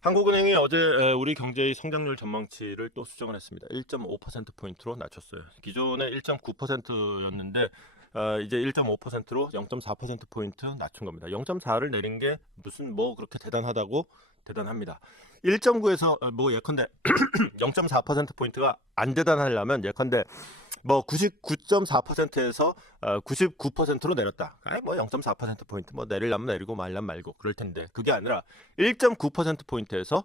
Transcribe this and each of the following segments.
한국은행이 어제 우리 경제의 성장률 전망치를 또 수정을 했습니다. 1.5%포인트로 낮췄어요. 기존에 1.9%였는데 이제 1.5%로 0.4%포인트 낮춘 겁니다. 0.4를 내린 게 무슨 뭐 그렇게 대단하다고 대단합니다. 1.9에서 뭐 예컨대 0.4%포인트가 안 대단하려면 예컨대 뭐 99.4%에서 99%로 내렸다. 아니 뭐 0.4%포인트 뭐 내리려면 내리고 말려면 말고 그럴 텐데 그게 아니라 1.9%포인트에서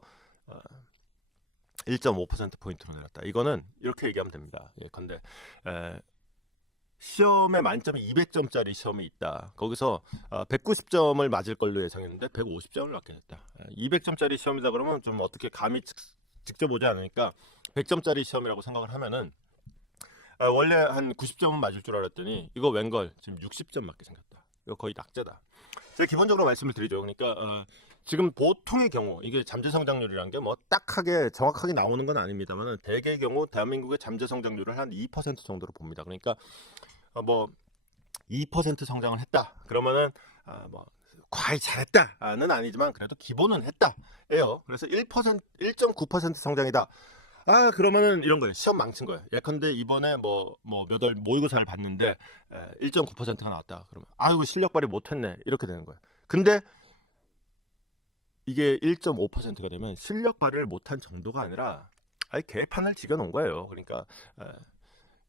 1.5%포인트로 내렸다. 이거는 이렇게 얘기하면 됩니다. 예컨대 시험에 만점이 200점짜리 시험이 있다. 거기서 190점을 맞을 걸로 예상했는데 150점을 맞게 됐다. 200점짜리 시험이다 그러면 좀 어떻게 감이 직접 오지 않으니까 100점짜리 시험이라고 생각을 하면은 원래 한 90점은 맞을 줄 알았더니 이거 웬걸 지금 60점 맞게 생겼다. 이거 거의 낙제다. 제가 기본적으로 말씀을 드리죠. 그러니까 지금 보통의 경우 이게 잠재 성장률이란 게 뭐 딱하게 정확하게 나오는 건 아닙니다만 대개의 경우 대한민국의 잠재 성장률을 한 2% 정도로 봅니다. 그러니까 뭐 2% 성장을 했다. 그러면은 뭐 과히 잘했다는 아니지만 그래도 기본은 했다예요. 그래서 1.9% 성장이다. 그러면은 이런 거예요. 시험 망친 거예요. 예컨대 이번에 뭐 몇 월 모의고사를 봤는데 1.9%가 나왔다. 그러면 아이고 실력 발휘 못했네. 이렇게 되는 거예요. 근데 이게 1.5%가 되면 실력 발휘를 못한 정도가 아니라 아예 개판을 지겨놓은 거예요. 그러니까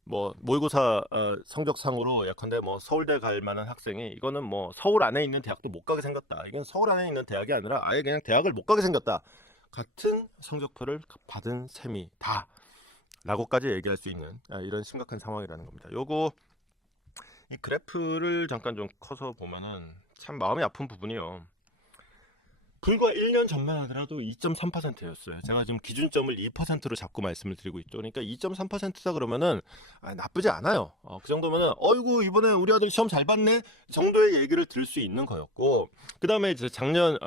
뭐 모의고사 성적상으로 예컨대 뭐 서울대 갈 만한 학생이 이거는 뭐 서울 안에 있는 대학도 못 가게 생겼다. 이건 서울 안에 있는 대학이 아니라 아예 그냥 대학을 못 가게 생겼다. 같은 성적표를 받은 셈이다. 라고까지 얘기할 수 있는 이런 심각한 상황이라는 겁니다. 요거 이 그래프를 잠깐 좀 커서 보면은 참 마음이 아픈 부분이요. 불과 1년 전만 하더라도 2.3%였어요. 제가 지금 기준점을 2%로 잡고 말씀을 드리고 있죠. 그러니까 2.3%다 그러면은 나쁘지 않아요. 그 정도면은 어이구 이번에 우리 아들 시험 잘 봤네 정도의 얘기를 들을 수 있는 거였고, 그 다음에 이제 작년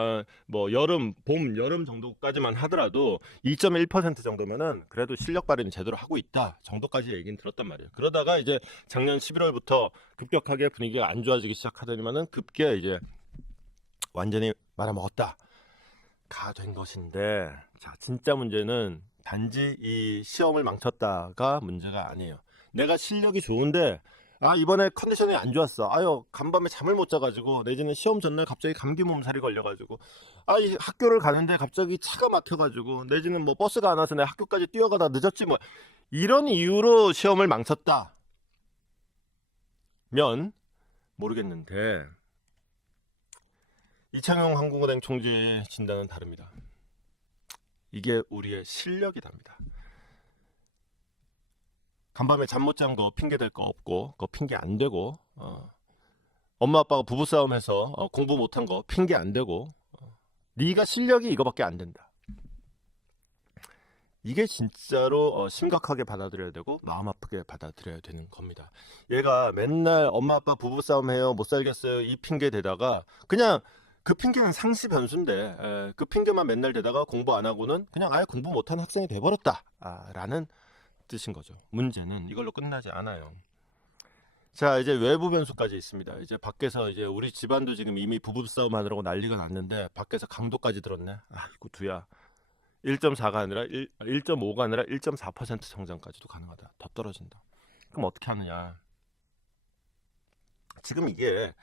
뭐 여름, 봄, 여름 정도까지만 하더라도 2.1% 정도면은 그래도 실력 발휘는 제대로 하고 있다 정도까지 얘기는 들었단 말이에요. 그러다가 이제 작년 11월부터 급격하게 분위기가 안 좋아지기 시작하더니만은 급기야 이제 완전히 말아먹었다. 가 된 것인데, 자 진짜 문제는 단지 이 시험을 망쳤다가 문제가 아니에요. 내가 실력이 좋은데 이번에 컨디션이 안 좋았어. 간밤에 잠을 못 자가지고 내지는 시험 전날 갑자기 감기 몸살이 걸려가지고 이 학교를 가는데 갑자기 차가 막혀가지고 내지는 뭐 버스가 안 와서 내 학교까지 뛰어가다 늦었지 뭐 이런 이유로 시험을 망쳤다면 모르겠는데 이창용 한국은행 총재의 진단은 다릅니다. 이게 우리의 실력이 답니다. 간밤에 잠 못 잔 거 핑계 댈 거 없고 그거 핑계 안 되고 엄마 아빠가 부부싸움해서 공부 못한 거 핑계 안 되고 네가 실력이 이거밖에 안 된다. 이게 진짜로 심각하게 받아들여야 되고 마음 아프게 받아들여야 되는 겁니다. 얘가 맨날 엄마 아빠 부부싸움 해요 못 살겠어요 이 핑계 대다가 그냥 그 핑계는 상시 변수인데 그 핑계만 맨날 대다가 공부 안 하고는 그냥 아예 공부 못한 학생이 돼버렸다 라는 뜻인 거죠. 문제는 이걸로 끝나지 않아요. 자 이제 외부 변수까지 있습니다. 이제 밖에서 이제 우리 집안도 지금 이미 부부싸움 하느라고 난리가 났는데 밖에서 강도까지 들었네. 아이고 두야 1.4가 아니라 1.5가 아니라 1.4% 성장까지도 가능하다. 더 떨어진다. 그럼 어떻게 하느냐? 지금 이게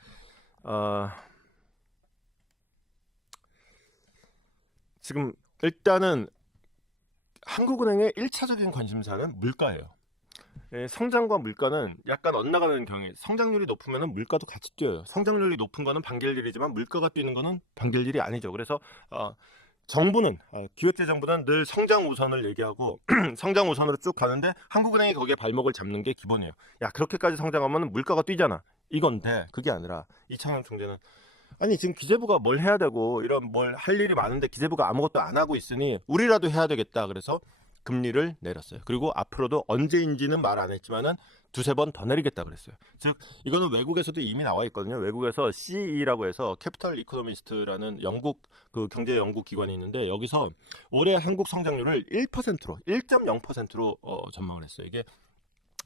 지금 일단은 한국은행의 1차적인 관심사는 물가예요. 성장과 물가는 약간 엇나가는 경우에 성장률이 높으면 물가도 같이 뛰어요. 성장률이 높은 거는 반길 일이지만 물가가 뛰는 거는 반길 일이 아니죠. 그래서 정부는 기획재정부는 늘 성장 우선을 얘기하고 성장 우선으로 쭉 가는데 한국은행이 거기에 발목을 잡는 게 기본이에요. 야 그렇게까지 성장하면 물가가 뛰잖아. 이건데 그게 아니라 이창용 총재는 아니 지금 기재부가 뭘 해야 되고 이런 뭘 할 일이 많은데 기재부가 아무것도 안 하고 있으니 우리라도 해야 되겠다. 그래서 금리를 내렸어요. 그리고 앞으로도 언제인지는 말 안 했지만은 두세 번 더 내리겠다 그랬어요. 즉 이거는 외국에서도 이미 나와 있거든요. 외국에서 CE라고 해서 캐피털 이코노미스트라는 영국 그 경제 연구 기관이 있는데 여기서 올해 한국 성장률을 1%로 1.0%로 전망을 했어요. 이게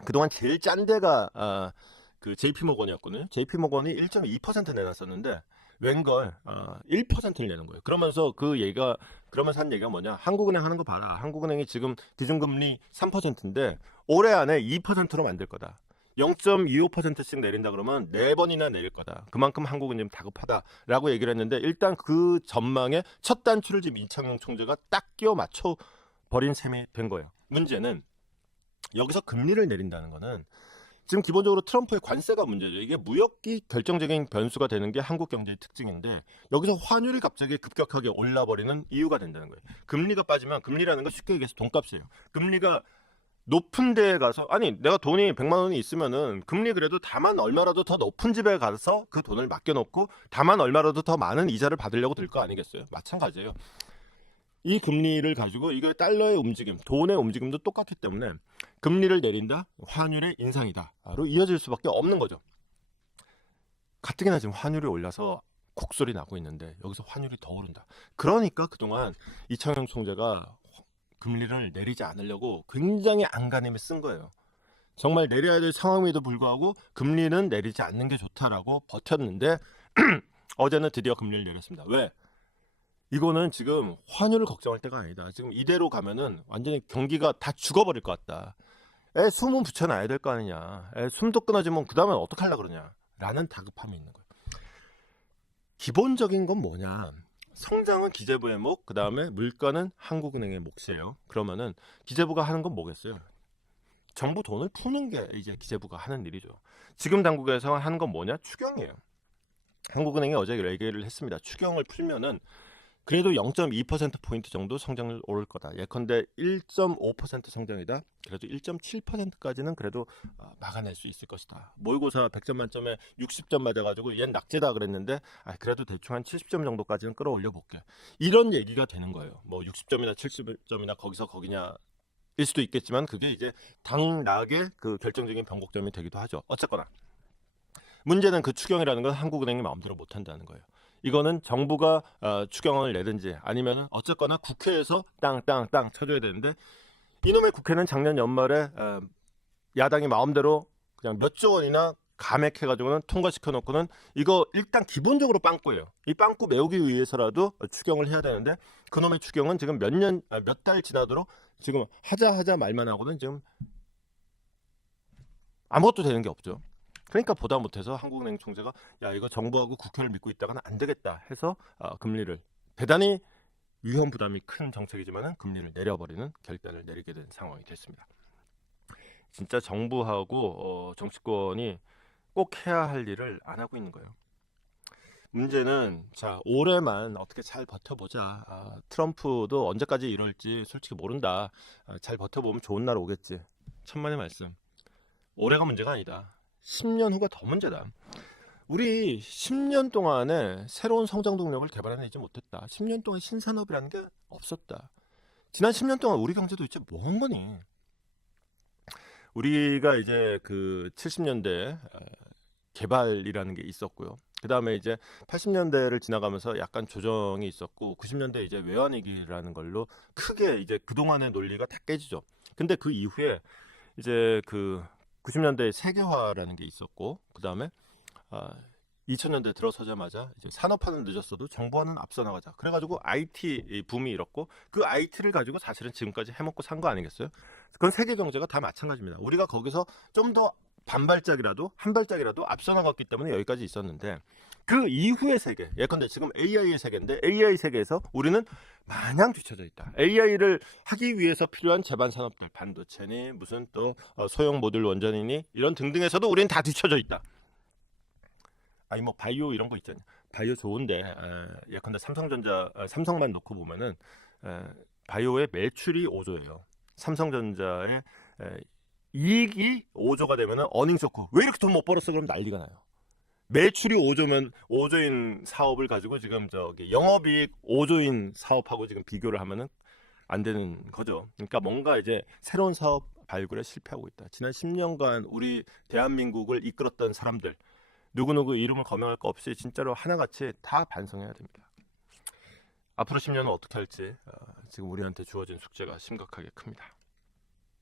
그동안 제일 짠 데가 그 JP 모건이었거든요. JP 모건이 1.2% 내놨었는데 웬걸 1%를 내는 거예요. 그러면서 그러면서 한 얘기가 뭐냐? 한국은행 하는 거 봐라. 한국은행이 지금 기준금리 3%인데 올해 안에 2%로 만들 거다. 0.25%씩 내린다 그러면 4번이나 내릴 거다. 그만큼 한국은 지금 다급하다라고 얘기를 했는데 일단 그 전망에 첫 단추를 지금 이창용 총재가 딱 끼워 맞춰 버린 셈이 된 거예요. 문제는 여기서 금리를 내린다는 거는 지금 기본적으로 트럼프의 관세가 문제죠. 이게 무역이 결정적인 변수가 되는 게 한국 경제의 특징인데 여기서 환율이 갑자기 급격하게 올라버리는 이유가 된다는 거예요. 금리가 빠지면 금리라는 건 쉽게 얘기해서 돈값이에요. 금리가 높은 데에 가서 아니 내가 돈이 100만 원이 있으면은 금리 그래도 다만 얼마라도 더 높은 집에 가서 그 돈을 맡겨놓고 다만 얼마라도 더 많은 이자를 받으려고 들 거 아니겠어요? 마찬가지예요. 이 금리를 가지고 이게 달러의 움직임, 돈의 움직임도 똑같기 때문에 금리를 내린다, 환율의 인상이다로 이어질 수밖에 없는 거죠. 가뜩이나 지금 환율이 올라서 곡소리 나고 있는데 여기서 환율이 더 오른다. 그러니까 그동안 이창용 총재가 금리를 내리지 않으려고 굉장히 안간힘을 쓴 거예요. 정말 내려야 될 상황임에도 불구하고 금리는 내리지 않는 게 좋다라고 버텼는데 어제는 드디어 금리를 내렸습니다. 왜? 이거는 지금 환율을 걱정할 때가 아니다. 지금 이대로 가면은 완전히 경기가 다 죽어버릴 것 같다. 숨은 붙여놔야 될 거 아니냐. 숨도 끊어지면 그 다음엔 어떡하려고 그러냐. 라는 다급함이 있는 거예요. 기본적인 건 뭐냐. 성장은 기재부의 몫, 그 다음에 물가는 한국은행의 몫이에요. 그러면은 기재부가 하는 건 뭐겠어요? 정부 돈을 푸는 게 이제 기재부가 하는 일이죠. 지금 당국에서 하는 건 뭐냐? 추경이에요. 한국은행이 어제 얘기를 했습니다. 추경을 풀면은 그래도 0.2%포인트 정도 성장을 오를 거다. 예컨대 1.5% 성장이다. 그래도 1.7%까지는 그래도 막아낼 수 있을 것이다. 모의고사 100점 만점에 60점 맞아가지고 얜 낙제다 그랬는데 그래도 대충 한 70점 정도까지는 끌어올려 볼게. 이런 얘기가 되는 거예요. 뭐 60점이나 70점이나 거기서 거기냐 일 수도 있겠지만 그게 이제 당락의 그 결정적인 변곡점이 되기도 하죠. 어쨌거나 문제는 그 추경이라는 건 한국은행이 마음대로 못한다는 거예요. 이거는 정부가 추경을 내든지 아니면 어쨌거나 국회에서 땅땅땅 쳐줘야 되는데 이놈의 국회는 작년 연말에 야당이 마음대로 그냥 몇 조 원이나 감액해가지고는 통과시켜놓고는 이거 일단 기본적으로 빵꾸예요. 이 빵꾸 메우기 위해서라도 추경을 해야 되는데 그놈의 추경은 지금 몇 달 지나도록 지금 하자 말만 하고는 지금 아무것도 되는 게 없죠. 그러니까 보다 못해서 한국은행 총재가 야 이거 정부하고 국회를 믿고 있다가는 안 되겠다 해서 금리를 대단히 위험 부담이 큰 정책이지만은 금리를 내려버리는 결단을 내리게 된 상황이 됐습니다. 진짜 정부하고 정치권이 꼭 해야 할 일을 안 하고 있는 거예요. 문제는 자 올해만 어떻게 잘 버텨보자. 트럼프도 언제까지 이럴지 솔직히 모른다. 잘 버텨보면 좋은 날 오겠지. 천만의 말씀. 올해가 문제가 아니다. 10년 후가 더 문제다. 우리 10년 동안에 새로운 성장 동력을 개발해내지 못했다. 10년 동안 신산업이라는 게 없었다. 지난 10년 동안 우리 경제도 도대체 뭐 한 거니? 우리가 이제 그 70년대 개발이라는 게 있었고요. 그 다음에 이제 80년대를 지나가면서 약간 조정이 있었고 90년대 이제 외환위기라는 걸로 크게 이제 그동안의 논리가 다 깨지죠. 근데 그 이후에 이제 그 90년대 세계화라는 게 있었고 그 다음에 2000년대 들어서자마자 이제 산업화는 늦었어도 정보화는 앞서 나가자. 그래가지고 IT 붐이 일었고 그 IT를 가지고 사실은 지금까지 해먹고 산 거 아니겠어요? 그건 세계 경제가 다 마찬가지입니다. 우리가 거기서 좀 더 한 발짝이라도 앞서 나갔기 때문에 여기까지 있었는데 그 이후의 세계, 예컨대 지금 AI의 세계인데 AI 세계에서 우리는 마냥 뒤쳐져 있다. AI를 하기 위해서 필요한 제반 산업들, 반도체니 무슨 또 소형 모듈 원전이니 이런 등등에서도 우리는 다 뒤쳐져 있다. 아니 뭐 바이오 이런 거 있잖아요. 바이오 좋은데 예컨대 삼성만 놓고 보면은 바이오의 매출이 5조예요. 삼성전자의 이익이 5조가 되면은 어닝 좋고 왜 이렇게 돈 못 벌었어? 그럼 난리가 나요. 매출이 5조면 5조인 사업을 가지고 지금 저기 영업이익 5조인 사업하고 지금 비교를 하면은 안 되는 거죠. 그러니까 뭔가 이제 새로운 사업 발굴에 실패하고 있다. 지난 10년간 우리 대한민국을 이끌었던 사람들 누구누구 이름을 거명할 거 없이 진짜로 하나같이 다 반성해야 됩니다. 앞으로 10년은 어떻게 할지 지금 우리한테 주어진 숙제가 심각하게 큽니다.